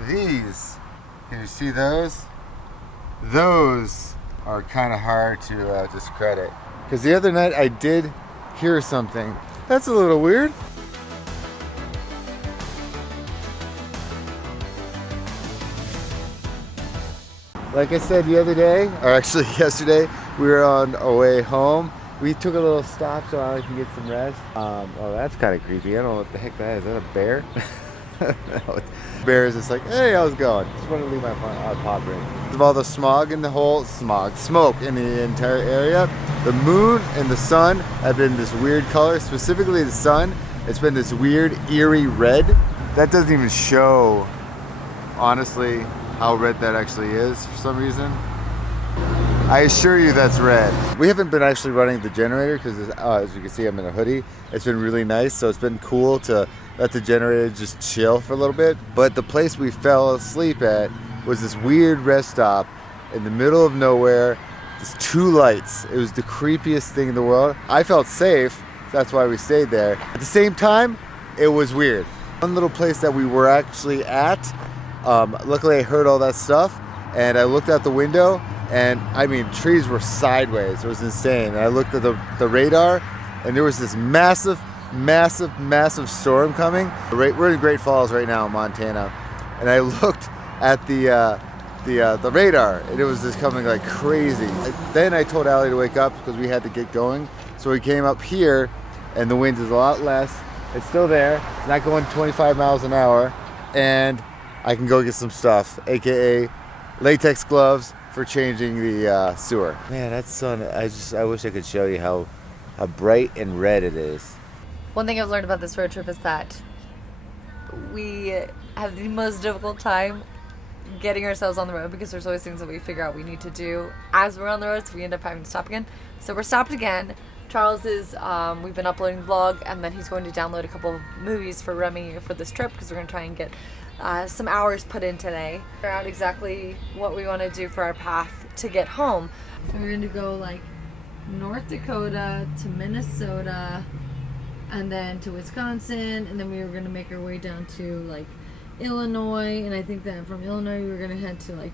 these, can you see those? Those are kind of hard to discredit. Because the other night I did hear something. That's a little weird. Like I said the other day, or actually yesterday, we were on our way home. We took a little stop so Allie could get some rest. Oh, that's kind of creepy. I don't know what the heck that is. Is that a bear? No, bear is just like, hey, how's it going? Just want to leave my pod ring. Of all the smoke in the entire area, the moon and the sun have been this weird color. Specifically the sun, it's been this weird, eerie red. That doesn't even show, honestly, how red that actually is for some reason. I assure you that's red. We haven't been actually running the generator because as you can see I'm in a hoodie. It's been really nice, so it's been cool to let the generator just chill for a little bit. But the place we fell asleep at was this weird rest stop in the middle of nowhere. There's 2 lights. It was the creepiest thing in the world. I felt safe, that's why we stayed there. At the same time, it was weird. One little place that we were actually at, luckily I heard all that stuff and I looked out the window and I mean trees were sideways. It was insane. And I looked at the radar and there was this massive storm coming. We're in Great Falls right now in Montana and I looked at the radar and it was just coming like crazy. Then I told Allie to wake up because we had to get going. So we came up here and the wind is a lot less. It's still there. It's not going 25 miles an hour and I can go get some stuff, aka latex gloves for changing the sewer. Man, that sun, I wish I could show you how bright and red it is. One thing I've learned about this road trip is that we have the most difficult time getting ourselves on the road because there's always things that we figure out we need to do as we're on the road, so we end up having to stop again. So we're stopped again. Charles is, we've been uploading the vlog, and then he's going to download a couple of movies for Remy for this trip because we're going to try and get some hours put in today. Figure out exactly what we want to do for our path to get home. So we're going to go like North Dakota to Minnesota and then to Wisconsin, and then we were going to make our way down to like Illinois, and I think that from Illinois we were going to head to like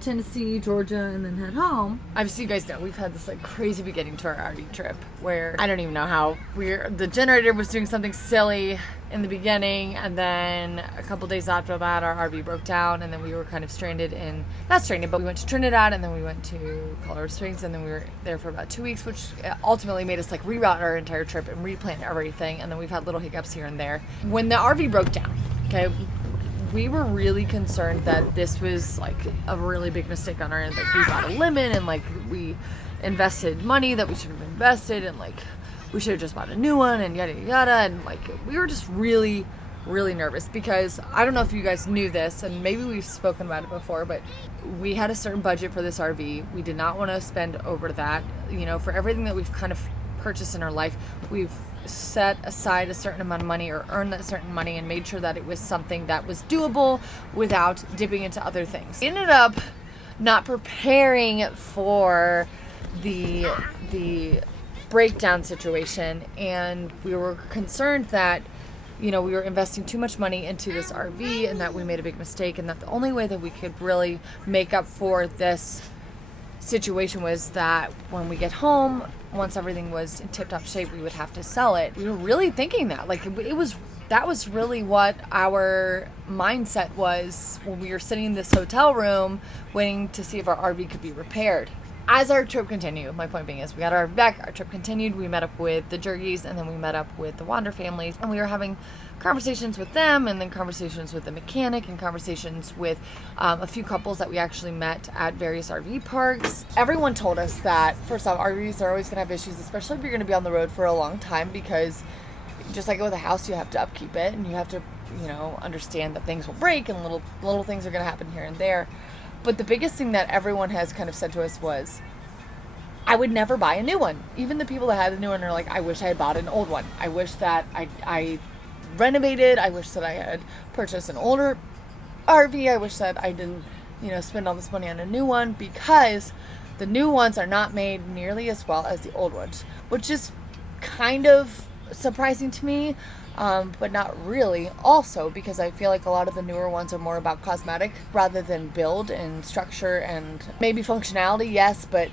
Tennessee, Georgia, and then head home. Obviously, you guys know we've had this like crazy beginning to our RV trip where I don't even know how the generator was doing something silly in the beginning, and then a couple days after that our RV broke down, and then we were kind of not stranded, but we went to Trinidad, and then we went to Colorado Springs, and then we were there for about 2 weeks, which ultimately made us like reroute our entire trip and replan everything, and then we've had little hiccups here and there. When the RV broke down, okay, we were really concerned that this was like a really big mistake on our end. Like we got a limit and like we invested money that we should have invested, and like we should have just bought a new one and yada yada, and like we were just really nervous because I don't know if you guys knew this, and maybe we've spoken about it before, but we had a certain budget for this RV. We did not want to spend over that. You know, for everything that we've kind of purchased in our life, we've set aside a certain amount of money or earned that certain money and made sure that it was something that was doable without dipping into other things. We ended up not preparing for the breakdown situation, and we were concerned that, you know, we were investing too much money into this RV and that we made a big mistake, and that the only way that we could really make up for this situation was that when we get home, once everything was in tip-top shape, we would have to sell it. We were really thinking that, like, that was really what our mindset was when we were sitting in this hotel room waiting to see if our RV could be repaired. As our trip continued, my point being is we got our RV back, our trip continued, we met up with the Jergies, and then we met up with the Wander families, and we were having conversations with them, and then conversations with the mechanic, and conversations with a few couples that we actually met at various RV parks. Everyone told us that, first off, RVs are always going to have issues, especially if you're going to be on the road for a long time, because just like with a house, you have to upkeep it, and you have to, you know, understand that things will break, and little things are going to happen here and there. But the biggest thing that everyone has kind of said to us was, I would never buy a new one. Even the people that had the new one are like, I wish I had bought an old one. I wish that I renovated. I wish that I had purchased an older RV. I wish that I didn't, you know, spend all this money on a new one, because the new ones are not made nearly as well as the old ones, which is kind of surprising to me, but not really. Also, because I feel like a lot of the newer ones are more about cosmetic rather than build and structure and maybe functionality, yes, but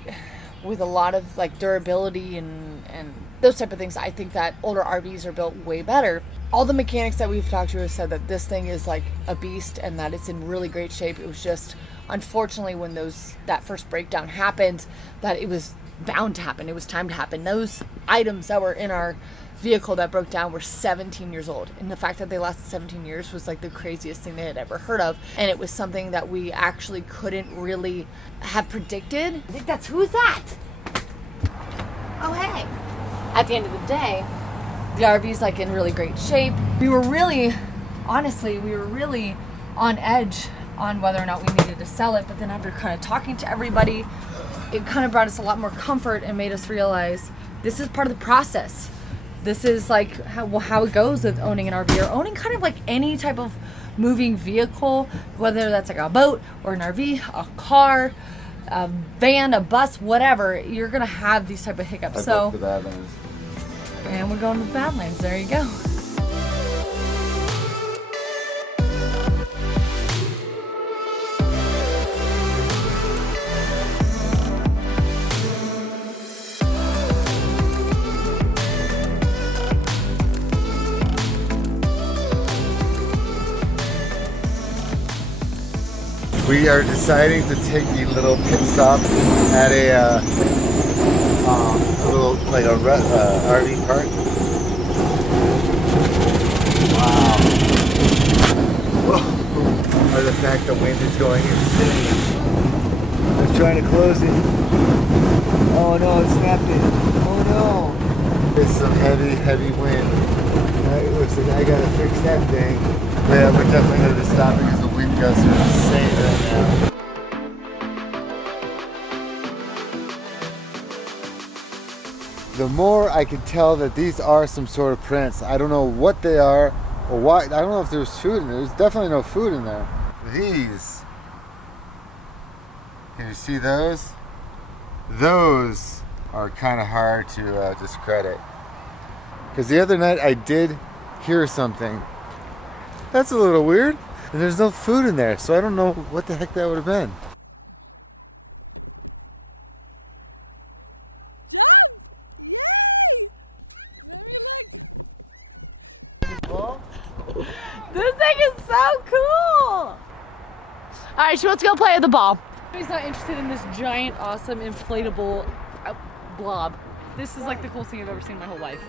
with a lot of like durability and those type of things. I think that older RVs are built way better. All the mechanics that we've talked to have said that this thing is like a beast and that it's in really great shape. It was just, unfortunately, when that first breakdown happened, that it was bound to happen. It was time to happen. Those items that were in our vehicle that broke down were 17 years old, and the fact that they lasted 17 years was like the craziest thing they had ever heard of, and it was something that we actually couldn't really have predicted. I think that's, who's that? Oh, hey. At the end of the day, the RV's like in really great shape. We were really on edge on whether or not we needed to sell it, but then after kind of talking to everybody, it kind of brought us a lot more comfort and made us realize this is part of the process. This is like how it goes with owning an RV or owning kind of like any type of moving vehicle, whether that's like a boat or an RV, a car, a van, a bus, whatever. You're gonna have these type of hiccups. So, the Badlands. And we're going to the Badlands. There you go. We are deciding to take a little pit stop at a little like a RV park. Wow! Whoa! Or the fact the wind is going insane. I was trying to close it. Oh no! It snapped it. Oh no! There's some heavy wind. It looks like I gotta fix that thing. But yeah, we're definitely gonna be stopping because the wind gusts are insane right now. The more I can tell that these are some sort of prints. I don't know what they are or why. I don't know if there's food in there. There's definitely no food in there. These. Can you see those? Those are kind of hard to discredit. Because the other night I did hear something. That's a little weird. And there's no food in there, so I don't know what the heck that would have been. Jump! Yay! Let me look. Oh. This thing is so cool! Alright, she wants to go play with the ball. He's not interested in this giant, awesome, inflatable blob. This is like the coolest thing I've ever seen in my whole life.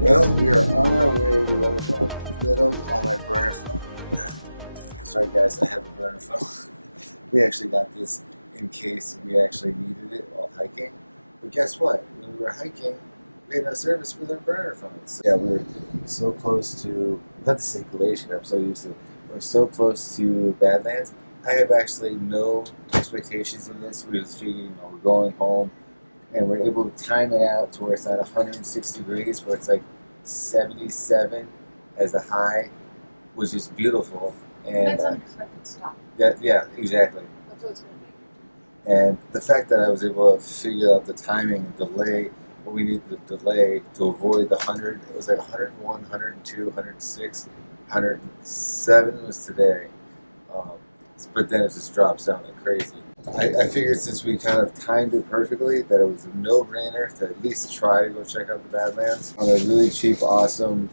Well, we are on our way. We want to get little on my burner phone. Sorry guys, I have a burner phone. We actually got this in case we actually needed it while hiking. But guess what? When we were hiking, we had no service with our burner phones. Yeah, we were so close to, not to say Glacier, I'm so used to it. We're so close to Badlands. I have actually no expectations in this. We just figured, we're going home. And we're able to time it out to where it's not 106 degrees, where it's like 77 as a high, which is beautiful. And That's unexpected stop. yeah, exactly. That's what it's going to be. And the fact that I was able to figure out the timing and delay what we needed to delay to avoid the 100, it was like 101, 102, 106, 107 was today. Um, but then it just drops down like crazy. I figured since we kind of timed it perfectly that it was a no-brainer to at least try to go check out the Badlands on a really cheap, awesome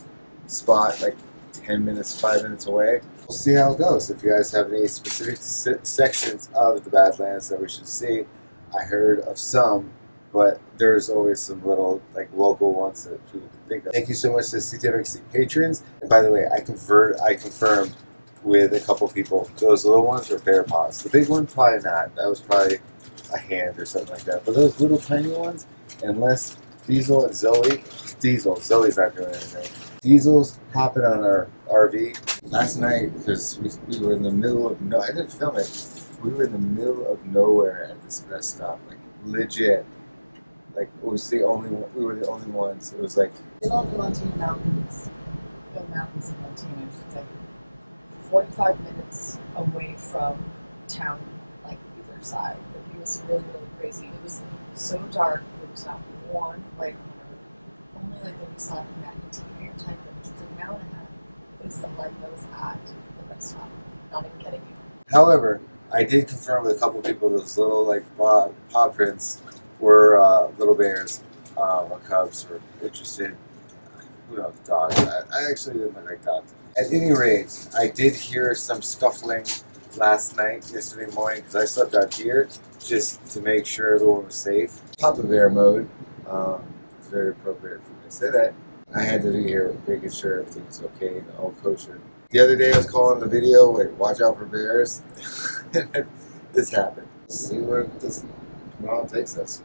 spot, like 10 minutes, 5 minutes away. We'll see how it goes. If you guys have any specific sections of the Badlands that we should see, I heard of some, but there's always some little like local ones that people can think of. Thank you so much to CTFxC patrons. And by the way, I confirmed with a couple people. Those little ones were bear paws. The big one, probably not. That was probably a hand or something like that. But those little tiny ones, unless Diesel and Zoe's not doing anything. Diesel's hopping on our RV last night because we were in the middle of I didn't film it. We were in the middle of nowhere at this rest stop, like legit. Like it was we were the only ones. It was like Middle of the Montana Mountains. The mountains in Montana, I should say. 45 minutes away from town, like either side. The view was really, really crazy. It was so dark, there was not one light on the road. Only like when we saw from that interior time, which was an hour and a half, was the light that was at the rest stop. Not even kidding you. However, I did confirm with a couple people those little like paw prints were little bears or cubs were interested. Who knows, dogs. I actually didn't look like dogs. At any rate, I did hear some scuffling yesterday morning, because I slept out here just to make sure everyone was safe. Papa Bear mode. It's very appropriate for me to say that. I had to be here making sure everything was okay and all kosher. The other day I was calling the video, like, watch out for bears. This happened. See where this tomorrow takes us.